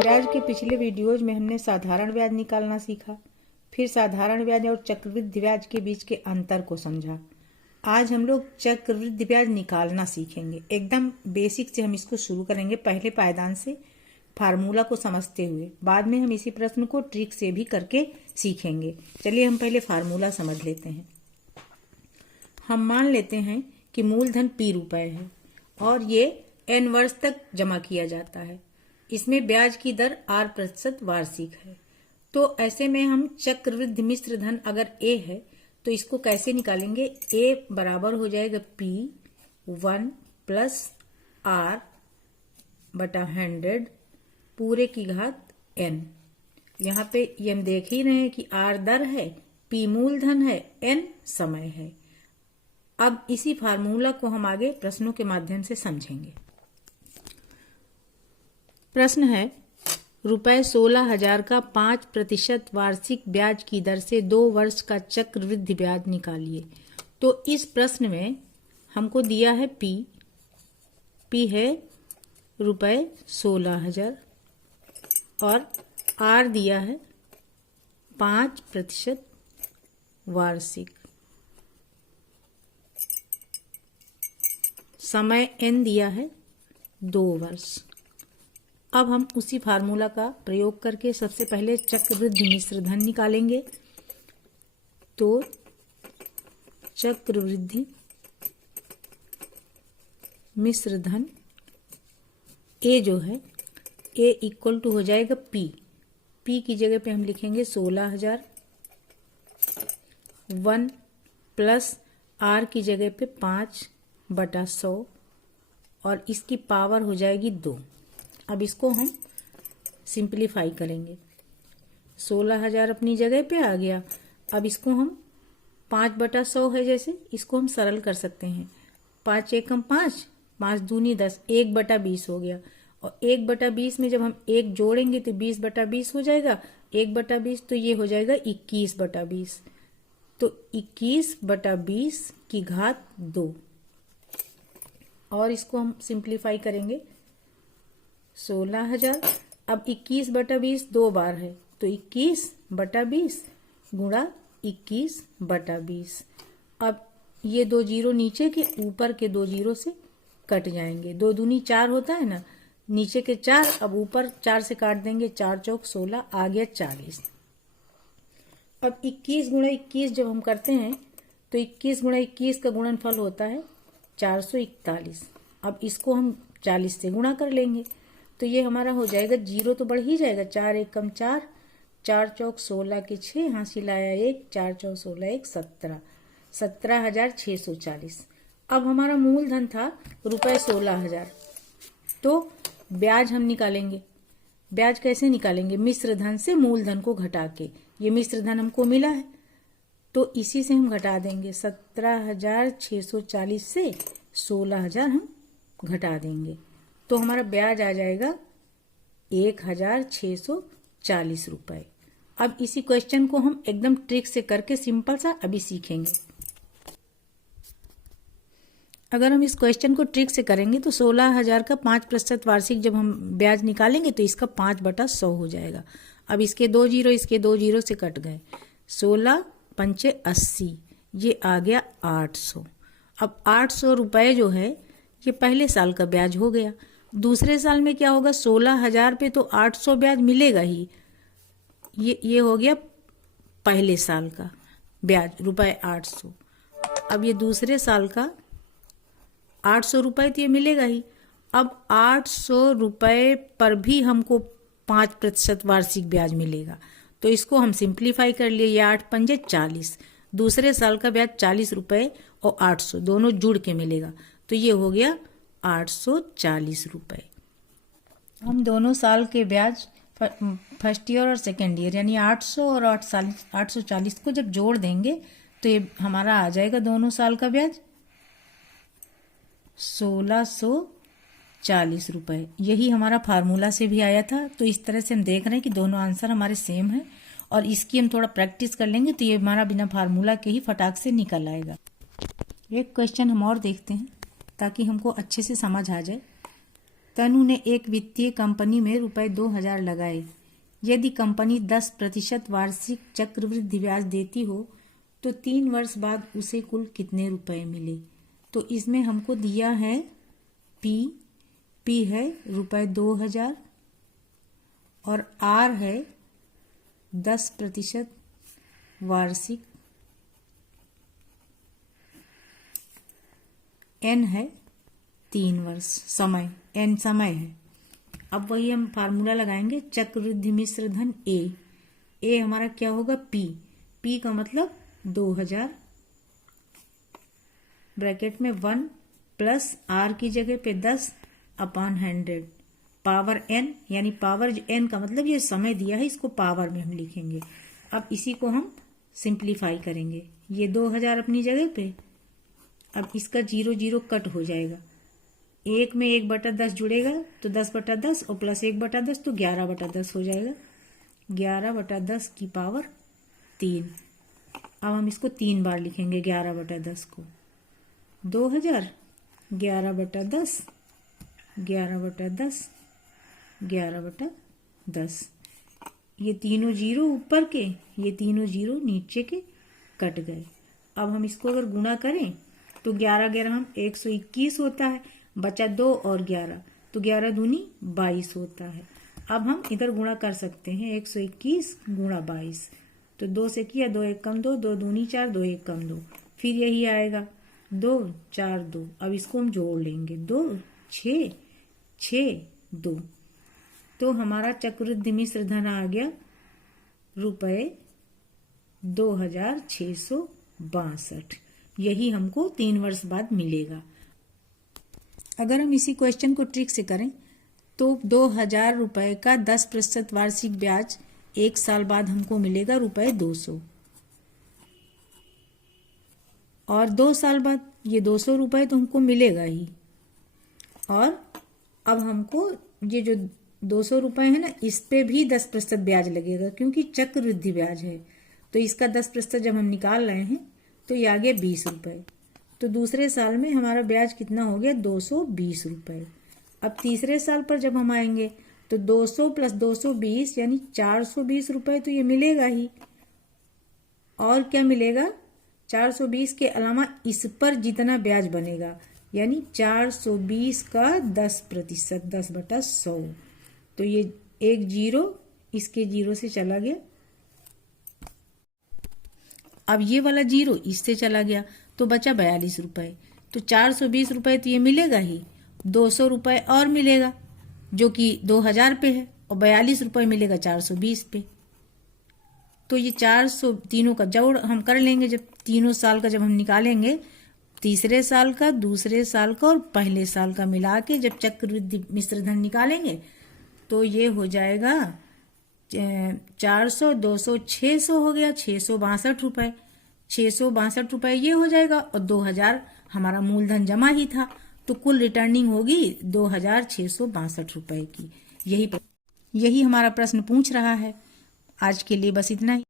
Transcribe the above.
ब्याज के पिछले वीडियोज में हमने साधारण ब्याज निकालना सीखा, फिर साधारण ब्याज और चक्रवृद्धि ब्याज के बीच के अंतर को समझा। आज हम लोग चक्रवृद्धि ब्याज निकालना सीखेंगे। एकदम बेसिक से हम इसको शुरू करेंगे, पहले पायदान से फार्मूला को समझते हुए। बाद में हम इसी प्रश्न को ट्रिक से भी करके सीखेंगे। चलिए हम पहले फार्मूला समझ लेते हैं। हम मान लेते हैं कि मूलधन P रुपए है और ये n वर्ष तक जमा किया जाता है। इसमें ब्याज की दर 8% वार्षिक है। तो ऐसे में हम चक्रवृद्धि मिश्र धन अगर A है तो इसको कैसे निकालेंगे? A बराबर हो जाएगा P1 प्लस R बटा 100 पूरे की घात n। यहाँ पे ये हम देख ही रहे हैं कि R दर है, P मूलधन है, n समय है। अब इसी फार्मूला को हम आगे प्रश्नों के माध्यम से समझेंगे। प्रश्न है, रुपए 16,000 का 5% वार्षिक ब्याज की दर से 2 वर्ष का चक्रवृद्धि ब्याज निकालिए। तो इस प्रश्न में हमको दिया है P है रुपए 16,000 और R दिया है 5% वार्षिक, समय n दिया है 2 वर्ष। अब हम उसी फार्मूला का प्रयोग करके सबसे पहले चक्रवृद्धि मिश्र धन निकालेंगे। तो चक्रवृद्धि मिश्र धन A जो है, A इक्वल टू हो जाएगा P की जगह पे हम लिखेंगे 16,000, 1 प्लस R की जगह पे 5/100 और इसकी पावर हो जाएगी 2। अब इसको हम सिंप्लीफाई करेंगे। 16,000 अपनी जगह पे आ गया। अब इसको हम 5/100 है, जैसे इसको हम सरल कर सकते हैं। 5 एकम 5, 5 दूनी 10, 1/20 हो गया। और 1/20 में जब हम 1 जोड़ेंगे तो 20/20 हो जाएगा। 1/20 तो ये हो जाएगा 21/20। तो 21/20 की घात 2 और इसको हम सिंप्लीफाई करेंगे। 16,000 अब 21/20 2 बार है तो 21/20 गुणा 21/20। अब ये 2 जीरो नीचे के, ऊपर के 2 जीरो से कट जाएंगे। 2 दूनी 4 होता है ना, नीचे के 4 अब ऊपर 4 से काट देंगे। 4 चौक 16 आ गया 40। अब 21 गुणा 21 जब हम करते हैं तो 21 गुणा 21 का गुणनफल होता है 441। अब इसको हम 40 से गुणा कर लेंगे तो ये हमारा हो जाएगा, जीरो तो बढ़ ही जाएगा। 4 एकम 4, 4 चौक 16 के 6, हासिल आया 1, 4 चौक 16 1 17, 17,640। अब हमारा मूलधन था रुपए 16,000। तो ब्याज हम निकालेंगे। ब्याज कैसे निकालेंगे? मिश्र धन से मूलधन को घटा के। ये मिश्र धन हमको मिला है तो इसी से हम घटा देंगे। 17,640 से 16,000 हम घटा देंगे तो हमारा ब्याज आ जाएगा 1,640 रुपए। अब इसी क्वेश्चन को हम एकदम ट्रिक से करके सिंपल सा अभी सीखेंगे। अगर हम इस क्वेश्चन को ट्रिक से करेंगे तो 16,000 का 5% वार्षिक जब हम ब्याज निकालेंगे तो इसका 5/100 हो जाएगा। अब इसके 2 जीरो, इसके 2 जीरो से कट गए। 16 पंचे 80, ये आ गया 800। अब 800 रुपए जो है ये पहले साल का ब्याज हो गया। दूसरे साल में क्या होगा? 16,000 पे तो 800 ब्याज मिलेगा ही। ये हो गया पहले साल का ब्याज रुपए 800। अब ये दूसरे साल का 800 रुपए तो ये मिलेगा ही। अब 800 रुपए पर भी हमको 5% वार्षिक ब्याज मिलेगा तो इसको हम सिंप्लीफाई कर लिए। ये 8 पंजे 40, दूसरे साल का ब्याज 40 रुपए और 800 दोनों जुड़ के मिलेगा तो ये हो गया 840 रुपए। हम दोनों साल के ब्याज फर्स्ट ईयर और सेकेंड ईयर यानी 800 और 840 को जब जोड़ देंगे तो ये हमारा आ जाएगा दोनों साल का ब्याज 1,640 रुपए। यही हमारा फार्मूला से भी आया था। तो इस तरह से हम देख रहे हैं कि दोनों आंसर हमारे सेम है और इसकी हम थोड़ा प्रैक्टिस कर लेंगे तो ये हमारा बिना फार्मूला के ही फटाक से निकल आएगा। एक क्वेश्चन हम और देखते हैं ताकि हमको अच्छे से समझ आ जाए। तनु ने एक वित्तीय कंपनी में रुपए 2000 लगाए। यदि कंपनी 10% वार्षिक चक्रवृद्धि ब्याज देती हो तो 3 वर्ष बाद उसे कुल कितने रुपए मिले। तो इसमें हमको दिया है पी है रुपए 2000 और आर है 10% वार्षिक, एन है 3 वर्ष, समय एन समय है। अब वही हम फार्मूला लगाएंगे, चक्रवृद्धि मिश्र धन ए हमारा क्या होगा पी का मतलब 2000 ब्रैकेट में 1 प्लस आर की जगह पे 10/100 पावर एन, यानी पावर एन का मतलब ये समय दिया है इसको पावर में हम लिखेंगे। अब इसी को हम सिंप्लीफाई करेंगे, ये 2000 अपनी जगह पे, अब इसका 0 कट हो जाएगा, एक में 1/10 जुड़ेगा तो 10/10 और प्लस 1/10 तो 11/10 हो जाएगा, 11/10 की पावर 3। अब हम इसको 3 बार लिखेंगे 11/10 को, 2000 11/10 11/10 11/10, ये तीनों जीरो ऊपर के, ये तीनों जीरो नीचे के कट गए। अब हम इसको अगर गुणा करें तो 11 हम 121 होता है, बचा 2 और 11 तो 11 दूनी 22 होता है। अब हम इधर गुणा कर सकते हैं, 121 गुणा 22 तो 2 से किया, 2 1 कम 2, 2 दूनी 4, 2 1 कम 2, फिर यही आएगा 2 4 2। अब इसको हम जोड़ लेंगे, 2 6 6 2, तो हमारा चक्रवृद्धि मिश्र धन आ गया रुपए 2662। यही हमको 3 वर्ष बाद मिलेगा। अगर हम इसी क्वेश्चन को ट्रिक से करें तो 2000 रुपए का 10% वार्षिक ब्याज 1 साल बाद हमको मिलेगा रुपए 200, और 2 साल बाद ये 200 रुपए तो हमको मिलेगा ही। और अब हमको ये जो 200 रुपए है ना, इस पे भी 10% ब्याज लगेगा क्योंकि चक्रवृद्धि ब्याज है, तो इसका 10% जब हम निकाल रहे हैं तो ये आ गया 20 रुपए। तो दूसरे साल में हमारा ब्याज कितना हो गया 220 रुपए। अब तीसरे साल पर जब हम आएंगे तो 200 प्लस 220 यानी 420 रुपए तो ये मिलेगा ही। और क्या मिलेगा, 420 के अलावा इस पर जितना ब्याज बनेगा यानी 420 का 10%, 10/100, तो ये एक जीरो इसके जीरो से चला गया। अब ये वाला जीरो इससे चला गया तो बचा 42 रुपए। तो 420 रुपए तो ये मिलेगा ही, 200 रुपए और मिलेगा जो कि 2000 पे है, और 42 रुपए मिलेगा 420 पे। तो ये 400 तीनों का जोड़ हम कर लेंगे, जब तीनों साल का जब हम निकालेंगे, तीसरे साल का, दूसरे साल का और पहले साल का मिला के जब चक्रवृद्धि मिश्र धन निकालेंगे तो ये हो जाएगा 400 200 600 हो गया, 662 रुपए, 662 रुपए ये हो जाएगा, और 2000 हमारा मूलधन जमा ही था, तो कुल रिटर्निंग होगी 2662 रुपए की। यही हमारा प्रश्न पूछ रहा है। आज के लिए बस इतना ही।